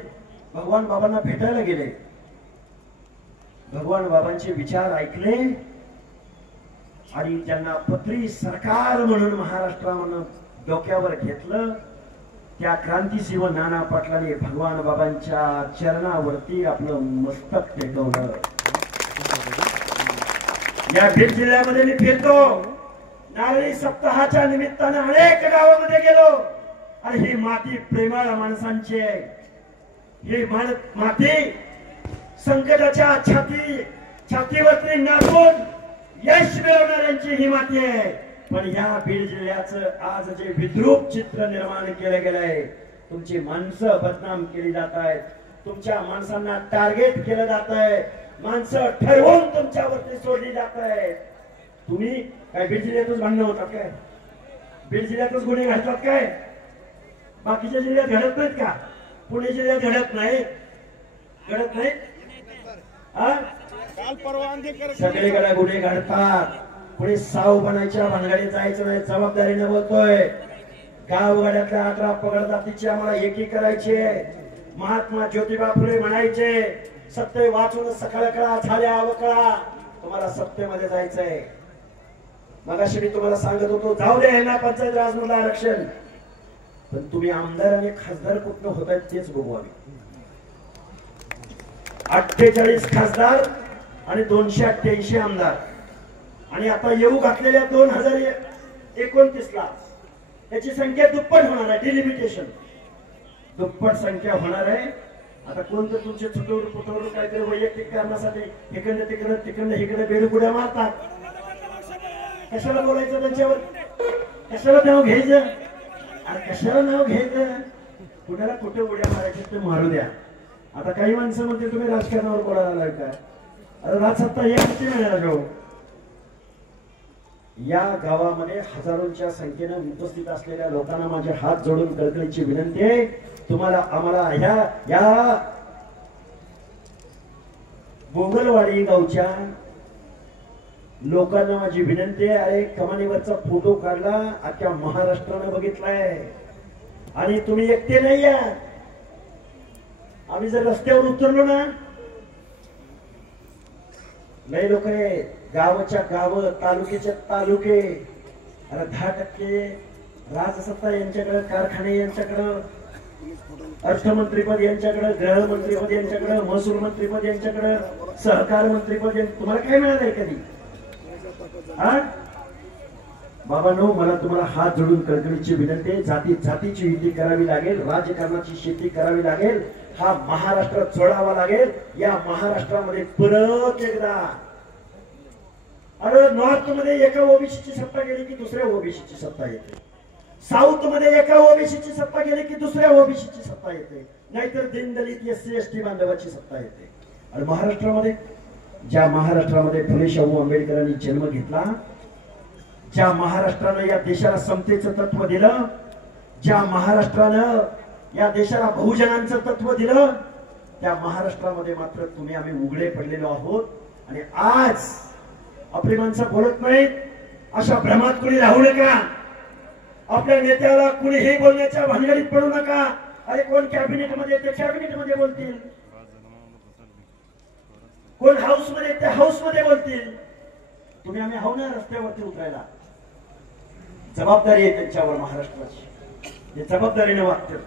भगवान बाबांना भेटायला गेले, भगवान बाबांचे विचार ऐकले आणि त्यांना पत्री सरकार म्हणून महाराष्ट्रावर डोक्यावर घेतलं. त्या क्रांतीशिव नाना पाटलांनी भगवान बाबांच्या चरणावरती आपलं मस्तक टेकवलं. या बीड जिल्ह्यामध्ये मी फिरतो, नारळी सप्ताहाच्या निमित्तानं अनेक गावामध्ये गेलो आणि ही माती प्रेमळ माणसांची आहे. ही माती संकटाच्या छातीवरती नाचून यश मिळवणाऱ्यांची ही माती आहे. पण या बीड जिल्ह्याचं आज जे विद्रूप चित्र निर्माण केलं गेलंय, तुमची माणसं बदनाम केली जात आहेत, तुमच्या माणसांना टार्गेट केलं जात आहे, माणसं ठरवून तुमच्यावरती सोडली जात आहेत. तुम्ही काय बीड जिल्ह्यातच भांडणं होतात काय? बीड जिल्ह्यातच गुन्हे घडतात काय? बाकीच्या जिल्ह्यात घडत नाहीत का? पुणे जिल्ह्यात घडत नाही? घडत नाही? सगळीकडे गुन्हे घडतात. पुढे साव बनायच्या भानगडीत जायचं नाही. जबाबदारीने बोलतोय. गावगाड्यातल्या 18 पगड जातीची आम्हाला एकी करायची आहे. महात्मा ज्योतिबा फुले म्हणायचे सत्य वाचून सकळ कळा झाल्या अवकळा. तुम्हाला सत्तेमध्ये जायचंय. मगाशी मी तुम्हाला सांगत होतो जाऊ दे ना पंचायत राज मधलं आरक्षण, पण तुम्ही आमदार आणि खासदार कुठं होत आहेत तेच बघू आम्ही. 48 खासदार आणि 288 आमदार आणि आता येऊ घातलेल्या 2029 ला त्याची संख्या दुप्पट होणार आहे. डिलिमिटेशन दुप्पट संख्या होणार आहे. आता कोणतं तुमचे चुटूर पुटूर काहीतरी वैयक्तिक कारणासाठी इकडे तिकडे इकडे बेडुकुड्या मारतात. कशाला बोलायचं त्यांच्यावर? कशाला नाव घ्यायचं? आणि कशाला नाव घ्यायचं? कुणाला कुठे उड्या मारायचे ते मारू द्या. आता काही माणसं म्हणते तुम्ही राजकारणावर बोलायला लागलाय काय? अरे राजसत्ता एक किती मिळणार जो या गावामध्ये हजारोंच्या संख्येनं उपस्थित असलेल्या लोकांना माझे हात जोडून कळकळीची विनंती आहे, तुम्हाला आम्हाला या बोंगलवाडी गावच्या लोकांना माझी विनंती आहे, अरे कमानीवरचा फोटो काढला अख्ख्या महाराष्ट्रानं बघितलाय आणि तुम्ही एकटे नाही या. आम्ही जर रस्त्यावर उतरलो ना, लय लोक आहे, गावाच्या गाव, तालुक्याच्या तालुके, अरे 10% राजसत्ता यांच्याकडे, कारखाने यांच्याकडे, अर्थमंत्रीपद यांच्याकडे, गृहमंत्रीपद यांच्याकडे, महसूल मंत्रीपद यांच्याकडे, सहकार मंत्रीपद. तुम्हाला काय मिळालंय कधी? हा बाबांनो, मला तुम्हाला हात जोडून कळकळीची विनंती आहे, जातीची युती करावी लागेल, राजकारणाची शेती करावी लागेल, हा महाराष्ट्र सोडावा लागेल. या महाराष्ट्रामध्ये परत एकदा, अरे नॉर्थ मध्ये एका ओबीसीची सत्ता गेली की दुसऱ्या ओबीसीची सत्ता येते, साऊथ मध्ये एका ओबीसीची सत्ता गेली की दुसऱ्या ओबीसीची सत्ता येते, नाहीतर दीनदलित SC ST बांधवाची सत्ता येते. आणि महाराष्ट्रामध्ये, ज्या महाराष्ट्रामध्ये फुले शाहू आंबेडकरांनी जन्म घेतला, ज्या महाराष्ट्रानं या देशाला समतेचं तत्व दिलं, ज्या महाराष्ट्रानं या देशाला बहुजनांचं तत्व दिलं, त्या महाराष्ट्रामध्ये मात्र तुम्ही आम्ही उघडे पडलेलो आहोत. आणि आज आपली माणसं बोलत नाहीत, अशा भ्रमात कुणी राहू नका. आपल्या नेत्याला कुणीही बोलण्याच्या भानगडीत पडू नका. अरे कोण कॅबिनेट मध्ये ते कॅबिनेट मध्ये बोलतील, कोण हाऊस मध्ये ते हाऊस मध्ये बोलतील. तुम्ही आम्ही हाऊ ना रस्त्यावरती उतरायला. जबाबदारी आहे त्यांच्यावर महाराष्ट्राची, हे जबाबदारीने वागतात.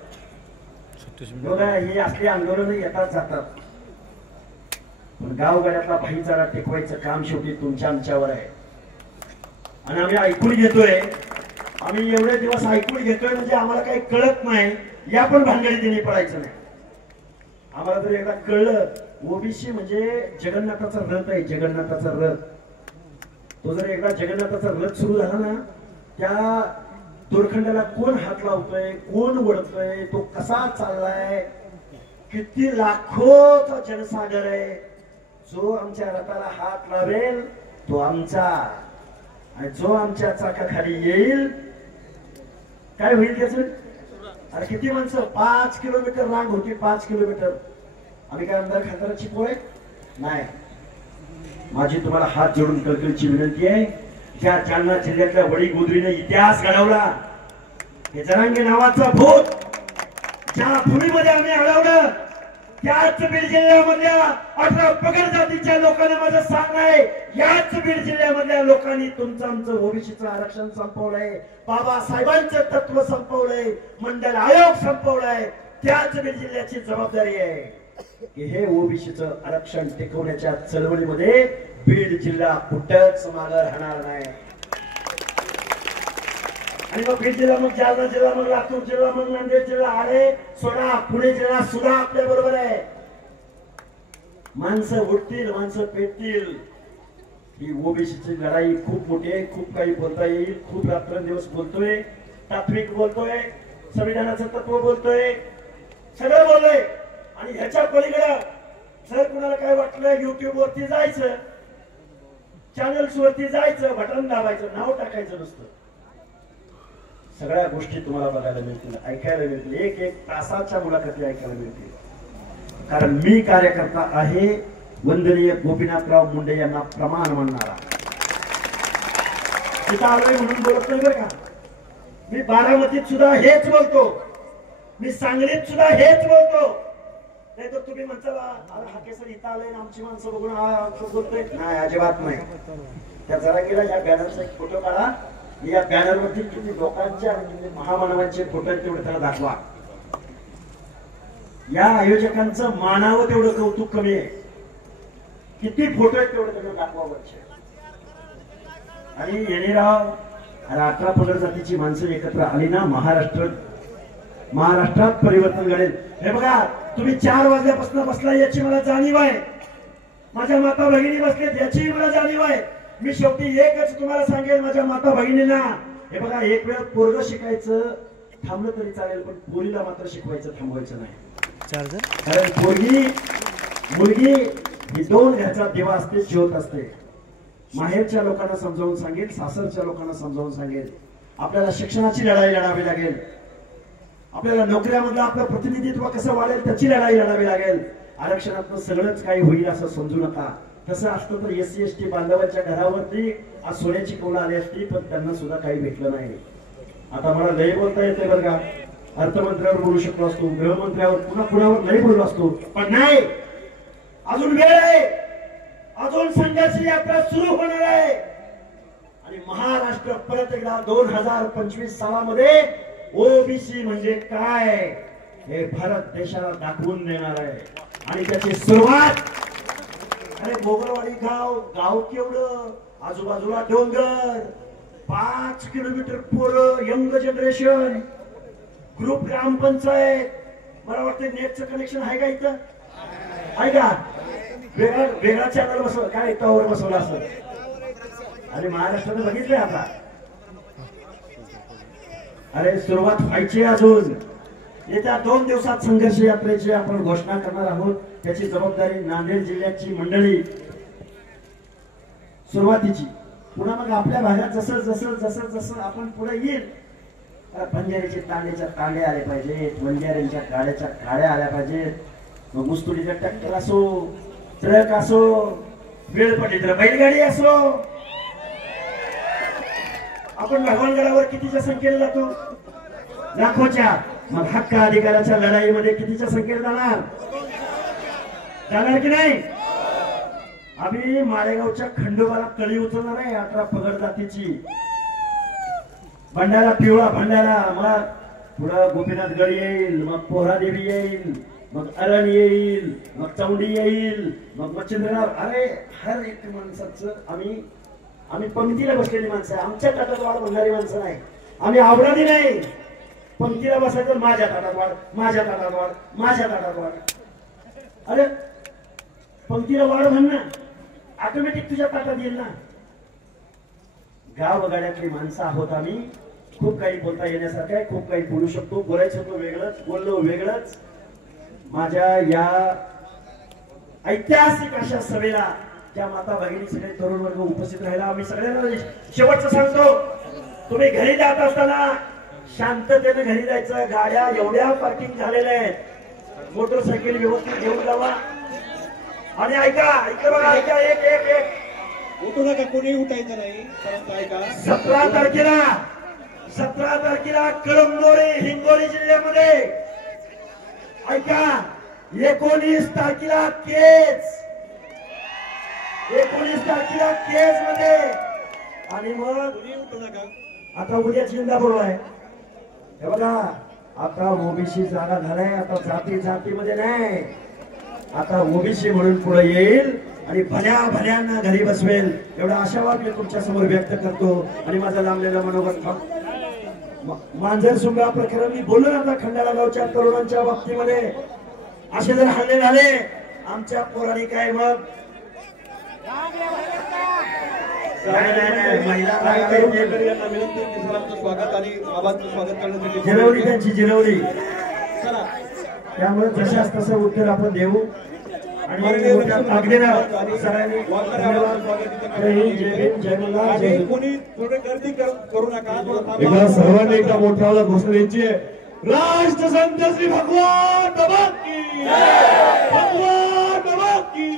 ही असली आंदोलन येतात जातात, पण गावगाड्यातला भाईचारा टिकवायचं काम शेवटी तुमच्या आमच्यावर आहे. आणि आम्ही ऐकून घेतोय, आम्ही एवढे दिवस ऐकून घेतोय म्हणजे आम्हाला काही कळत नाही, या पण भानगडीने पडायचं नाही. आम्हाला जर एकदा कळलं, ओबीसी म्हणजे जगन्नाथाचा रथ आहे, जगन्नाथाचा रथ. तो जर एकदा जगन्नाथाचा रथ सुरू झाला ना, त्या दोरखंडाला कोण हात लावतोय, कोण वळतोय, तो कसा चाललाय, किती लाखोचा जनसागर आहे. जो आमच्या रथाला हात लावेल तो आमचा, आणि जो आमच्या चाकाखाली येईल काय होईल त्याच? अरे किती माणसं, 5 किलोमीटर रांग होती, 5 किलोमीटर. आम्ही काय आमदार खासदाराची पोळे नाही. माझी तुम्हाला हात जोडून कळकळीची विनंती आहे, ज्या जालना जिल्ह्यातल्या वडी गोदरीने इतिहास घडवला, हे जरांगे नावाचा भूत ज्या भूमीमध्ये आम्ही अडवलं, त्याच बीड जिल्ह्यामधल्या 18 पगड जातीच्या लोकांना माझं सांगणं आहे, याच बीड जिल्ह्यामधल्या लोकांनी तुमचं आमचं ओबीसीचं आरक्षण संपवलंय, बाबासाहेबांचं तत्व संपवलंय, मंडल आयोग संपवलाय. त्याच बीड जिल्ह्याची जबाबदारी आहे की हे ओबीसीचं आरक्षण टिकवण्याच्या चळवळीमध्ये बीड जिल्हा कुठंच मागे राहणार नाही. आणि मग बीड जिल्हा, मग जालना जिल्हा, मग लातूर जिल्हा, मग नांदेड जिल्हा, आळे सोडा, पुणे जिल्हा सुद्धा आपल्या बरोबर आहे. माणसं उठतील, माणसं पेटतील. ही ओबीसीची लढाई खूप मोठी आहे, खूप काही बोलता येईल, खूप रात्रंदिवस बोलतोय, तात्विक बोलतोय, संविधानाचं तत्व बोलतोय, सगळं बोलतोय. आणि ह्याच्या पलीकडे जर कुणाला काय वाटलं, युट्यूब वरती जायचं, चॅनल्स वरती जायचं, बटन दाबायचं, नाव टाकायचं नुसतं, सगळ्या गोष्टी तुम्हाला बघायला मिळतील, ऐकायला मिळतील. एक तासाच्या मुलाखती ऐकायला मिळतील. कारण मी कार्यकर्ता आहे वंदनीय गोपीनाथराव मुंडे यांना प्रमाण मानणारा. तिथं आलोय म्हणून बोलत नाही बरं का. मी बारामतीत सुद्धा हेच बोलतो, मी सांगलीत सुद्धा हेच बोलतो. नाही तर तुम्ही म्हणता हा केसर इथं आलंय ना, आमची माणसं बघून बोलतोय, नाही अजिबात नाही. त्या जरांगीला या बॅनरचा एक फोटो काढा, या बॅनरवरती किती लोकांचे आणि किती महामानवांचे फोटो आहेत तेवढे त्याला दाखवा. या आयोजकांचं मानावं तेवढं कौतुक कमी आहे. किती फोटो आहेत तेवढे त्याला दाखवा वरचे. आणि येणेराव 18 पगड जातीची माणसं एकत्र आली ना, महाराष्ट्रात परिवर्तन घडेल. हे बघा, तुम्ही 4 वाजल्यापासून बसला याची मला जाणीव आहे, माझ्या माता भगिनी बसलेत याची मला जाणीव आहे. मी शेवटी एकच तुम्हाला सांगेल माझ्या माता भगिनींना, हे बघा, एक वेळ पोरग शिकायचं थांबलं तरी चालेल, पण पोरीला मात्र शिकवायचं थांबवायचं नाही. कारण मुलगी ही 2 घरचा दिवा असते, ज्योत असते. माहेरच्या लोकांना समजावून सांगेल, सासरच्या लोकांना समजावून सांगेल. आपल्याला शिक्षणाची लढाई लढावी लागेल, आपल्याला नोकऱ्यामधलं आपलं प्रतिनिधित्व कसं वाढेल त्याची लढाई लढावी लागेल. आरक्षणातून सगळंच काही होईल असं समजू नका. तसं असतं तर SC ST बांधवांच्या घरावरती आज सोन्याची कौलं आली असती, पण त्यांना सुद्धा काही भेटलं नाही. आता मला लय बोलता येते बरं का, अर्थमंत्र्यावर बोलू शकलो असतो, गृहमंत्र्यावर पुन्हा कुणावर नाही बोललो असतो, पण नाही, अजून वेळ आहे, अजून संघर्ष यात्रा सुरू होणार आहे. आणि महाराष्ट्र परत एकदा 2025 सालामध्ये ओबीसी म्हणजे काय हे भारत देशाला दाखवून देणार आहे. आणि त्याची सुरुवात, अरे गोगलवाडी गाव केवढं, आजूबाजूला डोंगर, 5 किलोमीटर पोरं, यंग जनरेशन, ग्रुप ग्रामपंचायत. मला वाटतं नेटचं कनेक्शन आहे का इथं, आहे का? वेगळा चॅनल बसव, काय टावर बसवला असं. अरे महाराष्ट्राने बघितलंय आता. अरे सुरुवात व्हायची अजून. येत्या 2 दिवसात संघर्ष यात्रेची आपण घोषणा करणार आहोत. त्याची जबाबदारी नांदेड जिल्ह्याची मंडळी सुरुवातीची. पुन्हा मग आपल्या भागात जसं जसं जसं जसं आपण पुढे येईल, बंजाऱ्याचे तांड्याच्या तांड्या आले पाहिजेत, बंजाऱ्यांच्या गाड्याच्या गाड्या आल्या पाहिजेत. मग मुस्तुडीचा ट्रॅक्टर असो, ट्रक असो, वेळ पडली तर बैलगाडी असो. आपण भगवानगडावर कितीच्या संख्येने जातो? लाखोच्या. मग हक्क अधिकाराच्या लढाईमध्ये कितीच्या संख्येने जाणार? जाणार की नाही? आम्ही माळेगावच्या खंडोबाला तळी उचलणार आहे 18 पगड जातीची. भंडारा पिवळा भंडारा, मग पुढं गोपीनाथ गड येईल, मग पोहरादेवी येईल, मग अरण येईल, मग चौंडी येईल, मग मच्छिंद्रनाथ. अरे हर एक माणसाचं आम्ही पंक्तीला बसलेली माणसं आहे. आमच्या ताटात वाढ म्हणणारी माणसं नाही. आम्ही आवडादी नाही. पंक्तीला बसायचं, माझ्या ताटात वाढ, माझ्या ताटात वाढ, माझ्या ताटात वाढ. अरे पंक्तीला वाढ म्हण ना, ऑटोमॅटिक तुझ्या ताटात येईल ना. गावगाड्यातली माणसं आहोत आम्ही. खूप काही बोलता येण्यासारखं आहे, खूप काही बोलू शकतो. बोलायचं होतं वेगळंच, बोललो वेगळंच. माझ्या या ऐतिहासिक अशा सभेला त्या माता भगिनी सगळे तरुण वर्ग उपस्थित राहिला. आम्ही सगळ्यांना शेवटचं सांगतो, तुम्ही घरी जात असताना शांततेने घरी जायचं. गाड्या एवढ्या पार्किंग झालेल्या आहेत, मोटरसायकल व्यवस्थित घेऊन जावा. आणि ऐका बघा, ऐका, एक उठू नका, कोणी उठायचं नाही. 17 तारखेला कळमनुरी हिंगोली जिल्ह्यामध्ये, ऐका, 19 तारखेला केज मध्ये. आणि मग आता उद्या चिंतापूर आहे. हे बघा, आता ओबीसी जागा झालाय. आता जातीमध्ये नाही, आता ओबीसी म्हणून पुढे येईल आणि भल्यांना घरी बसवेल. एवढा आशावाद मी तुमच्या समोर व्यक्त करतो. आणि माझा लांबलेला मनोगत मांजरसुंगा प्रकरण मी बोललो ना आता, खंडाळा गावच्या तरुणांच्या बाबतीमध्ये असे जर हल्ले झाले आमच्या पोरांनी काय मग स्वागत आणि आबांचं स्वागत करण्यासाठी जिरवली त्यांची जिरवली. त्यामुळे जशास तसं उत्तर आपण देऊ. आणि कोणी थोडे गर्दी करू नका. सर्वांनी एकदा मोठ्याला घोषणा द्यायची आहे. राष्ट्रसंत श्री भगवान बाबा की, भगवान बाबा की.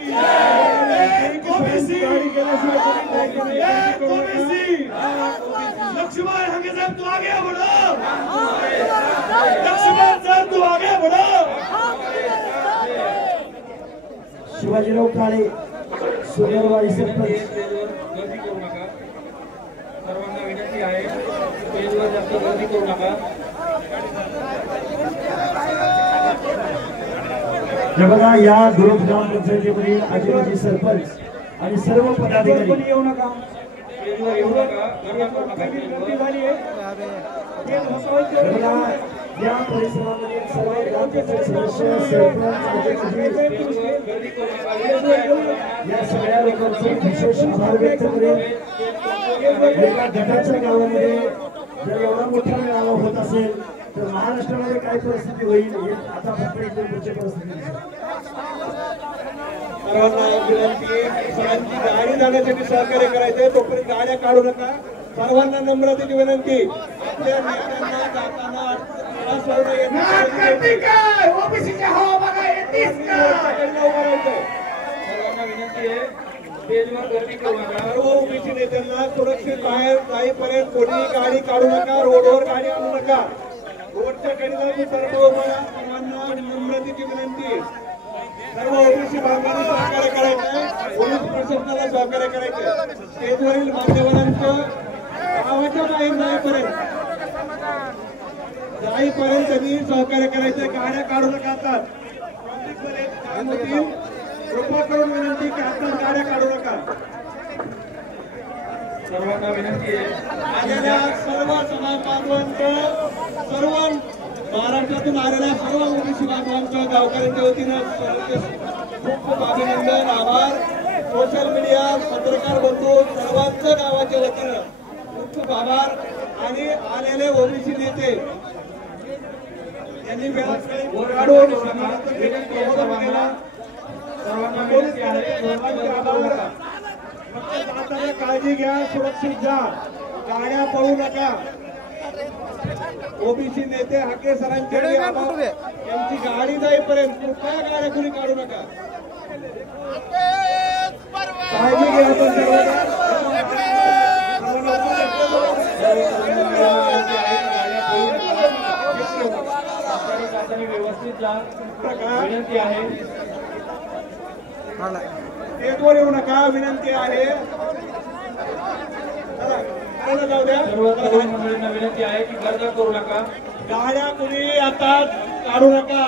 लक्ष्मण हंगे साहब तू आगे बढ़ो, लक्ष्मण सर तू आगे बढ़ो. शिवाजीराव काळे, सुरेवाडी सरपंच. गर्दी करू नका, सर्वांना विनंती आहे, स्टेजवर जास्त गर्दी करू नका. हे बघा, या दुरुप ग्रामपंचायतीमधील आदिवासी सरपंच आणि सर्व पदाधिकारी येऊ नका, स्टेजवर येऊ नका, गर्दी झाली आहे. या परिसरामध्ये सर्व ग्रामपंचायत सदस्य, सरपंच, या सगळ्या लोकांचे विशेष आभार व्यक्त करेन. एका गटाच्या गावामध्ये जर एवढा मोठा मेळावा होत असेल तर महाराष्ट्रामध्ये काय परिस्थिती होईल हे आता फक्त इथे पुढची परिस्थिती. सर्वांना विनंती आहे, सगळ्यांची गाडी जाण्यासाठी सहकार्य करायचंय, तोपर्यंत गाड्या काढू नका. सर्वांना नम्रतेची विनंती, आपल्या नेत्यांना जाताना त्रास होऊ नये. सर्वांना विनंती आहे, स्टेजवर गर्दी करू नका. सर्व ओबीसी नेत्यांना सुरक्षित बाहेर जाईपर्यंत कोणीही गाडी काढू नका, रोडवर गाडी आणू नका. रोडच्या कडेला सर्वांना नम्रतेची विनंती. सर्व ओबीसी बांधवांनी सहकार्य करायचंय, पोलीस प्रशासनाला सहकार्य करायचंय. स्टेजवरील मान्यवरांचं गावाच्या बाहेर जाईपर्यंत त्यांनी सहकार्य करायचंय. गाड्या काढू नका. आता कृपा करून विनंती की आता गाड्या काढू नका. सर्वांना विनंती आहे, आलेल्या सर्व समाज बांधवांचं, सर्व महाराष्ट्रातून आलेल्या सर्व ओबीसी बांधवांचं गावकऱ्यांच्या वतीनं खूप खूप अभिनंदन, आभार. सोशल मीडिया, पत्रकार बंधू सर्वांचं गावाच्या वतीनं खूप खूप आभार. आणि आलेले ओबीसी नेते यांनी काढून काळजी घ्या, सुरक्षित जा, गाड्या पळू नका. ओबीसी नेते हाके सरांचे त्यांची गाडी जाईपर्यंत कुठल्या गाड्या कुणी काढू नका. काळजी घ्या आपण व्यवस्थित जा, विनंती आहे. स्टेजवर येऊ नका, विनंती आहे. जाऊ द्या. विनंती आहे की गर्दी करू नका. गाड्या कुणी आता काढू नका.